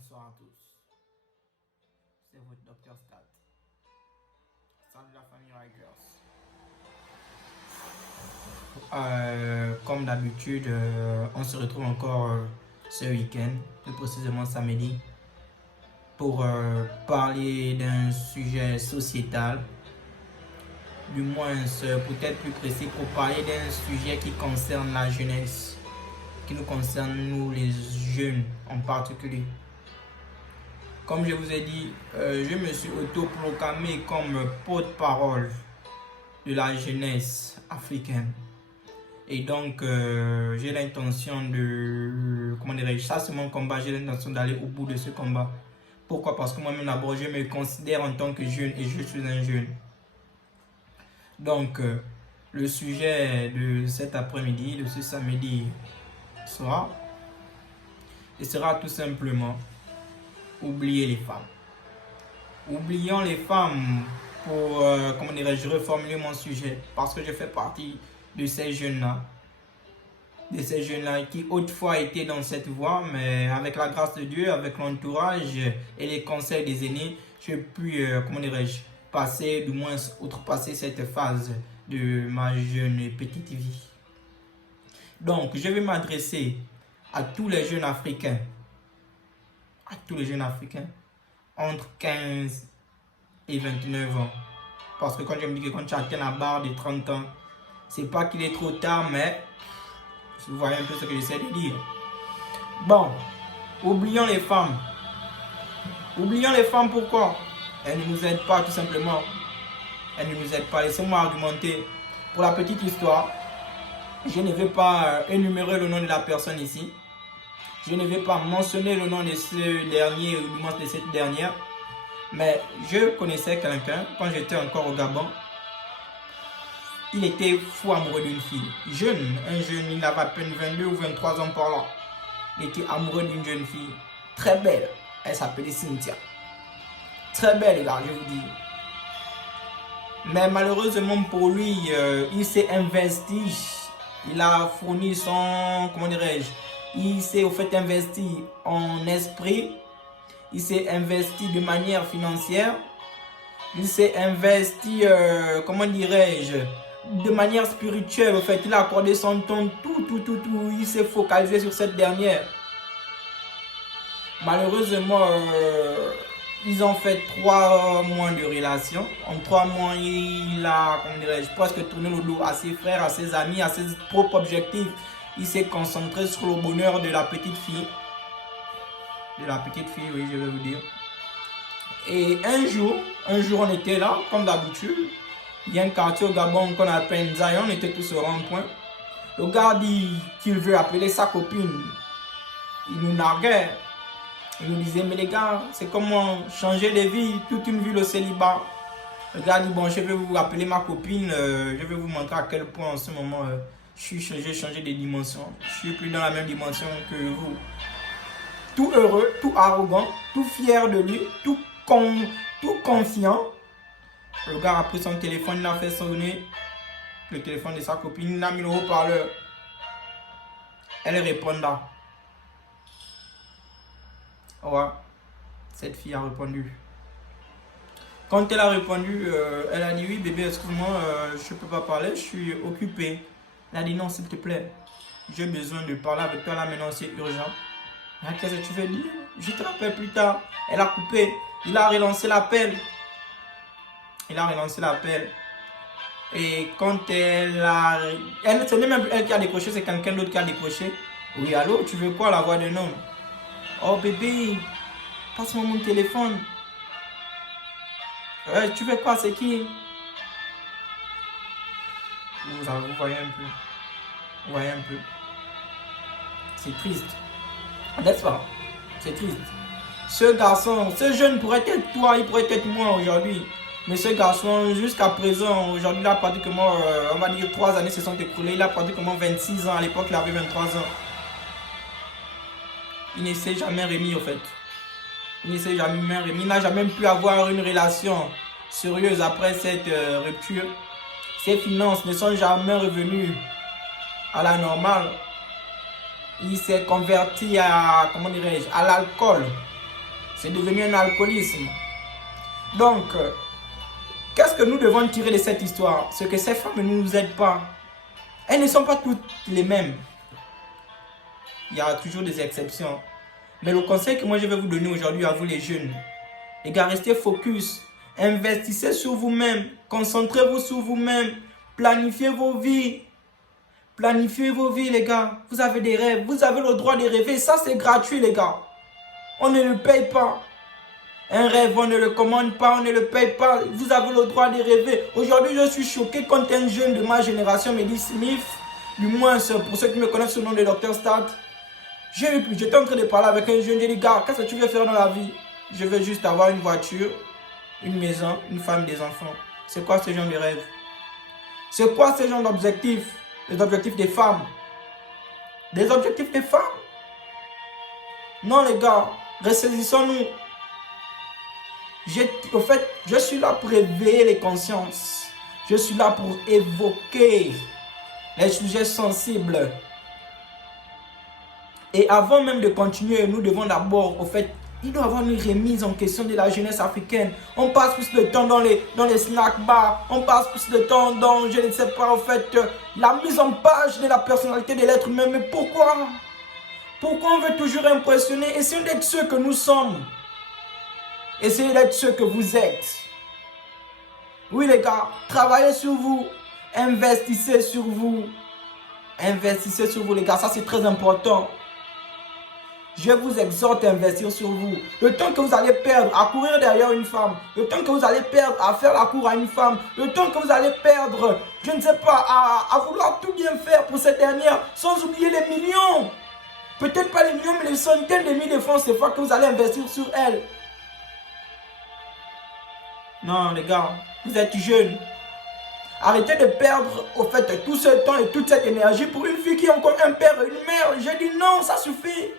Bonsoir à tous. C'est votre Dr Stat. Salut la famille Rikers. Comme d'habitude, on se retrouve encore ce week-end, plus précisément samedi, pour parler d'un sujet sociétal. Du moins, pour être plus précis, pour parler d'un sujet qui concerne la jeunesse, qui nous concerne, nous les jeunes en particulier. Comme je vous ai dit, je me suis autoproclamé comme porte-parole de la jeunesse africaine. Et donc, j'ai l'intention de... Comment dirais-je? Ça, c'est mon combat. J'ai l'intention d'aller au bout de ce combat. Pourquoi? Parce que moi-même, d'abord, je me considère en tant que jeune et je suis un jeune. Donc, le sujet de cet après-midi, de ce samedi soir, ce sera tout simplement oublier les femmes. Oublions les femmes pour, comment dirais-je, reformuler mon sujet. Parce que je fais partie de ces jeunes-là. De ces jeunes-là qui autrefois étaient dans cette voie, mais avec la grâce de Dieu, avec l'entourage et les conseils des aînés, j'ai pu, comment dirais-je, passer, du moins outrepasser cette phase de ma jeune et petite vie. Donc, je vais m'adresser à tous les jeunes africains, entre 15 et 29 ans. Parce que quand je me dis que quand tu atteins la barre de 30 ans, c'est pas qu'il est trop tard, mais vous voyez un peu ce que j'essaie de dire. Bon, oublions les femmes. Oublions les femmes, pourquoi? Elles ne nous aident pas, tout simplement. Elles ne nous aident pas. Laissez-moi argumenter. Pour la petite histoire, je ne vais pas énumérer le nom de la personne ici. Je ne vais pas mentionner le nom de ce dernier ou du moins de cette dernière. Mais je connaissais quelqu'un quand j'étais encore au Gabon. Il était fou amoureux d'une fille. Jeune, un jeune, il avait à peine 22 ou 23 ans par là. Il était amoureux d'une jeune fille. Très belle. Elle s'appelait Cynthia. Très belle, là, je vous dis. Mais malheureusement pour lui, il s'est investi. Il a fourni son, comment dirais-je, il s'est au fait investi en esprit. Il s'est investi de manière financière. Il s'est investi, comment dirais-je, de manière spirituelle. En fait, il a accordé son temps, tout. Il s'est focalisé sur cette dernière. Malheureusement, ils ont fait 3 mois de relation. En 3 mois, il a, comment dirais-je, presque tourné le dos à ses frères, à ses amis, à ses propres objectifs. Il s'est concentré sur le bonheur de la petite fille. De la petite fille, oui, je vais vous dire. Et un jour, on était là, comme d'habitude. Il y a un quartier au Gabon qu'on appelle Zion, on était tous au rond-point. Le gars dit qu'il veut appeler sa copine. Il nous narguait. Il nous disait, mais les gars, c'est comment changer de vie, toute une vie au célibat. Le gars dit, bon, je vais vous appeler ma copine, je vais vous montrer à quel point en ce moment, j'ai changé de dimension. Je suis plus dans la même dimension que vous. Tout heureux, tout arrogant, tout fier de lui, tout confiant. Le gars a pris son téléphone, il a fait sonner le téléphone de sa copine, il a mis le haut-parleur. Elle répondra. Ouais, cette fille a répondu. Quand elle a répondu, elle a dit oui bébé, excuse-moi, je ne peux pas parler, je suis occupée. Elle a dit non s'il te plaît, j'ai besoin de parler avec toi là maintenant, c'est urgent. Qu'est-ce que tu veux dire? Je te rappelle plus tard. Elle a coupé, il a relancé l'appel. Et quand ce n'est même elle qui a décroché, c'est quelqu'un d'autre qui a décroché. Oui, allô, tu veux quoi, la voix d'un homme? Oh bébé, passe-moi mon téléphone. Tu veux quoi, c'est qui? Vous voyez un peu. C'est triste. N'est-ce pas? C'est triste. Ce garçon, ce jeune pourrait être toi, il pourrait être moi aujourd'hui. Mais ce garçon, jusqu'à présent, aujourd'hui, il a pratiquement, on va dire 3 années se sont écoulées. Il a pratiquement 26 ans. À l'époque, il avait 23 ans. Il ne s'est jamais remis, au fait. Il n'a jamais pu avoir une relation sérieuse après cette rupture. Ses finances ne sont jamais revenues à la normale. Il s'est converti à, comment dirais-je, à l'alcool. C'est devenu un alcoolisme. Donc, qu'est-ce que nous devons tirer de cette histoire? C'est que ces femmes ne nous aident pas. Elles ne sont pas toutes les mêmes. Il y a toujours des exceptions. Mais le conseil que moi je vais vous donner aujourd'hui à vous les jeunes, les gars, restez focus. Investissez sur vous-même. Concentrez-vous sur vous-même. Planifiez vos vies. Planifiez vos vies, les gars. Vous avez des rêves. Vous avez le droit de rêver. Ça, c'est gratuit, les gars. On ne le paye pas. Un rêve, on ne le commande pas, on ne le paye pas. Vous avez le droit de rêver. Aujourd'hui, je suis choqué quand un jeune de ma génération me dit Smith, du moins pour ceux qui me connaissent sous le nom de Dr. Stat. J'étais en train de parler avec un jeune, j'ai dit, gars, qu'est-ce que tu veux faire dans la vie? Je veux juste avoir une voiture, une maison, une femme, des enfants. C'est quoi ce genre de rêve? C'est quoi ce genre d'objectifs? Les objectifs des femmes. Des objectifs des femmes? Non, les gars, ressaisissons-nous. Au fait, je suis là pour éveiller les consciences. Je suis là pour évoquer les sujets sensibles. Et avant même de continuer, nous devons d'abord, au fait, il doit y avoir une remise en question de la jeunesse africaine. On passe plus de temps dans les snack bars, on passe plus de temps dans, je ne sais pas, au fait, la mise en page de la personnalité de l'être humain. Mais pourquoi? Pourquoi on veut toujours impressionner? Essayons d'être ceux que nous sommes. Essayez d'être ceux que vous êtes. Oui les gars, travaillez sur vous. Investissez sur vous. Investissez sur vous les gars, ça c'est très important. Je vous exhorte à investir sur vous. Le temps que vous allez perdre à courir derrière une femme, le temps que vous allez perdre à faire la cour à une femme, le temps que vous allez perdre, je ne sais pas, à vouloir tout bien faire pour cette dernière, sans oublier les millions. Peut-être pas les millions, mais les centaines de milliers de francs CFA que vous allez investir sur elle. Non, les gars, vous êtes jeunes. Arrêtez de perdre, au fait, tout ce temps et toute cette énergie pour une fille qui a encore un père et une mère. J'ai dit non, ça suffit.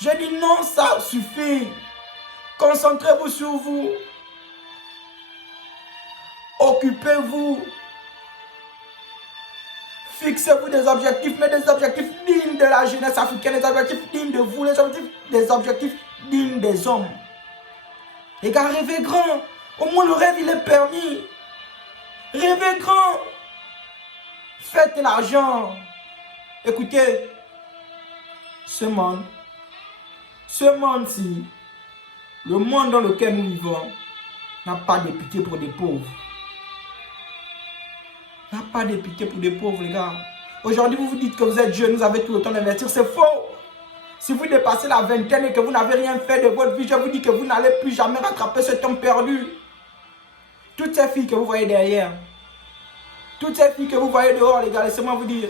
J'ai dit non, ça suffit. Concentrez-vous sur vous. Occupez-vous. Fixez-vous des objectifs, mais des objectifs dignes de la jeunesse africaine, des objectifs dignes de vous, des objectifs dignes des hommes. Les gars, rêvez grand. Au moins le rêve, il est permis. Rêvez grand. Faites l'argent. Écoutez, ce monde-ci, le monde dans lequel nous vivons, n'a pas de pitié pour des pauvres. N'a pas de pitié pour des pauvres, les gars. Aujourd'hui, vous vous dites que vous êtes jeune, vous avez tout le temps d'investir. C'est faux. Si vous dépassez la vingtaine et que vous n'avez rien fait de votre vie, je vous dis que vous n'allez plus jamais rattraper ce temps perdu. Toutes ces filles que vous voyez derrière, toutes ces filles que vous voyez dehors, les gars, laissez-moi vous dire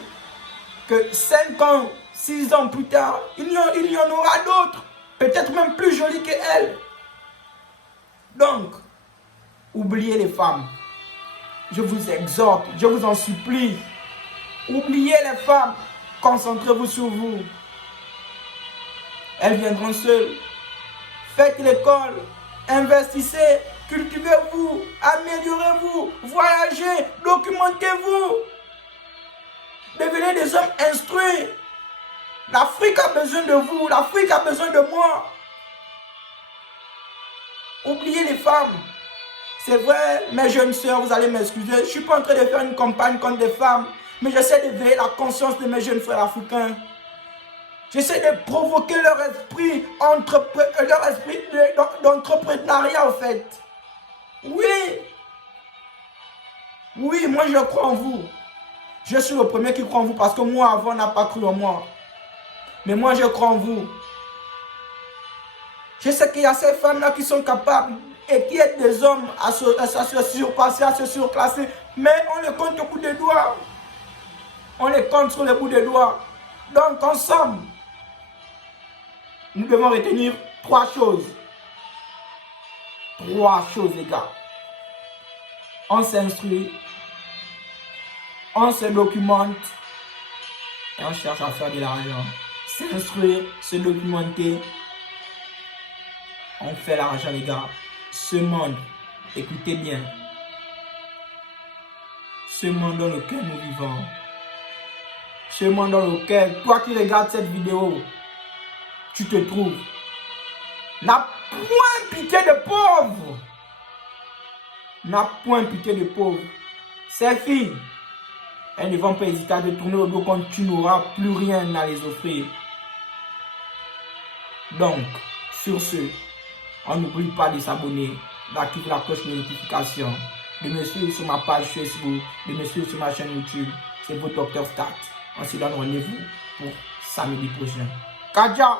que 5 ans, 6 ans plus tard, il y en aura d'autres, peut-être même plus jolies qu'elles. Donc, oubliez les femmes. Je vous exhorte, je vous en supplie. Oubliez les femmes, concentrez-vous sur vous. Elles viendront seules. Faites l'école, investissez, cultivez-vous, améliorez-vous, voyagez, documentez-vous. Devenez des hommes instruits. L'Afrique a besoin de vous, l'Afrique a besoin de moi. Oubliez les femmes. C'est vrai, mes jeunes sœurs, vous allez m'excuser. Je ne suis pas en train de faire une campagne contre des femmes, mais j'essaie d'éveiller la conscience de mes jeunes frères africains. J'essaie de provoquer leur esprit d'entrepreneuriat, en fait. Oui. Oui, moi je crois en vous. Je suis le premier qui croit en vous parce que moi, avant, on n'a pas cru en moi. Mais moi, je crois en vous. Je sais qu'il y a ces femmes-là qui sont capables et qui aident des hommes à se surpasser, à se surclasser. Mais on les compte au bout des doigts. On les compte sur le bout des doigts. Donc, ensemble, nous devons retenir 3 choses. 3 choses, les gars. On s'instruit, on se documente et on cherche à faire de l'argent. S'instruire, se documenter, on fait l'argent, les gars. Ce monde, écoutez bien, ce monde dans lequel nous vivons, ce monde dans lequel, toi qui regardes cette vidéo, tu te trouves. N'a point pitié de pauvres. N'a point pitié de pauvres. Ces filles, elles ne vont pas hésiter à te tourner au dos quand tu n'auras plus rien à les offrir. Donc, sur ce, on n'oublie pas de s'abonner, d'activer la cloche de notification, de me suivre sur ma page Facebook, de me suivre sur ma chaîne YouTube. C'est votre Dr Stat. On se donne rendez-vous pour samedi prochain. Kaja!